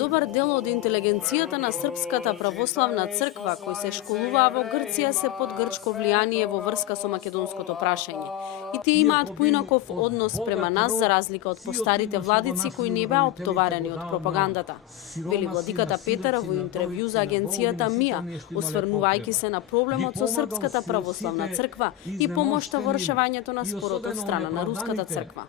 Добар дел од интелигенцијата на Српската православна црква, кои се школуваа во Грција, се под грчко влијание во врска со македонското прашање. И тие имаат поинаков однос према нас, за разлика од постарите владици кои не беа оптоварени од пропагандата. Вели владиката Петар во интервју за агенцијата МИА, осврнувајќи се на проблемот со Српската православна црква и помошта во решавањето на спорот од страна на Руската црква.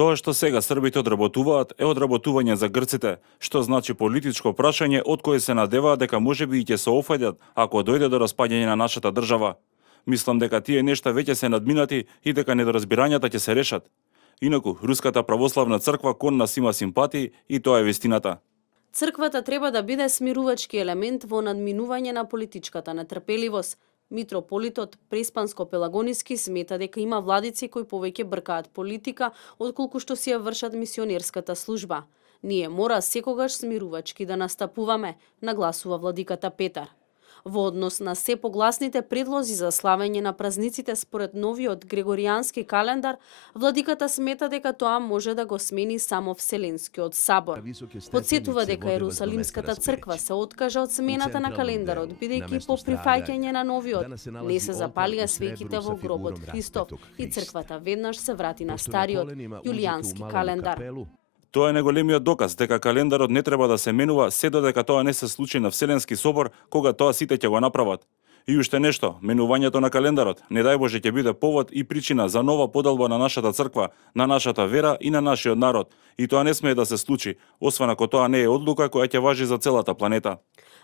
Тоа што сега србите одработуваат е одработување за грците, што значи политичко прашање од кое се надеваат дека можеби и ќе се офајдат ако дојде до распаѓање на нашата држава. Мислам дека тие нешта веќе се надминати и дека недоразбирањата ќе се решат. Инаку, Руската православна црква кон нас има симпатии и тоа е вистината. Црквата треба да биде смирувачки елемент во надминување на политичката нетрпеливост. Митрополитот Преспанско-Пелагониски смета дека има владици кои повеќе бркаат политика, отколку што си ја вршат мисионерската служба. Ние мора секогаш смирувачки да настапуваме, нагласува владиката Петар. Во однос на се погласните предлози за славење на празниците според новиот Григоријански календар, владиката смета дека тоа може да го смени само Вселенскиот собор. Подсетува дека Ерусалимската црква се откажа од смената на календарот, бидејќи по прифаќање на новиот не се запалија свеќите во гробот Христов и црквата веднаш се врати на стариот Јулијански календар. Тоа е најголемиот доказ дека календарот не треба да се менува се додека тоа не се случи на Вселенски собор, кога тоа сите ќе го направат. И уште нешто, менувањето на календарот, не дај Боже, ќе биде повод и причина за нова подалба на нашата црква, на нашата вера и на нашиот народ. И тоа не смее да се случи, освен ако тоа не е одлука која ќе важи за целата планета.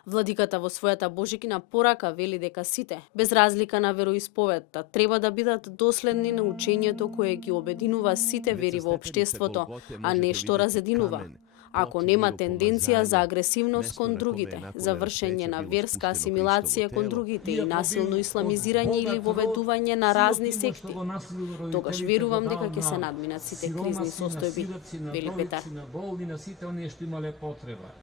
Владиката во својата божикина порака вели дека сите, без разлика на вероисповедта, треба да бидат доследни на учењето кое ги обединува сите вери во општеството, а не што разединува. Ако нема тенденција за агресивност кон другите, за вршење на верска асимилација кон другите и насилно исламизирање или воведување на разни секти, тогаш верувам дека ќе се надминат сите кризни состојби, вели Петар.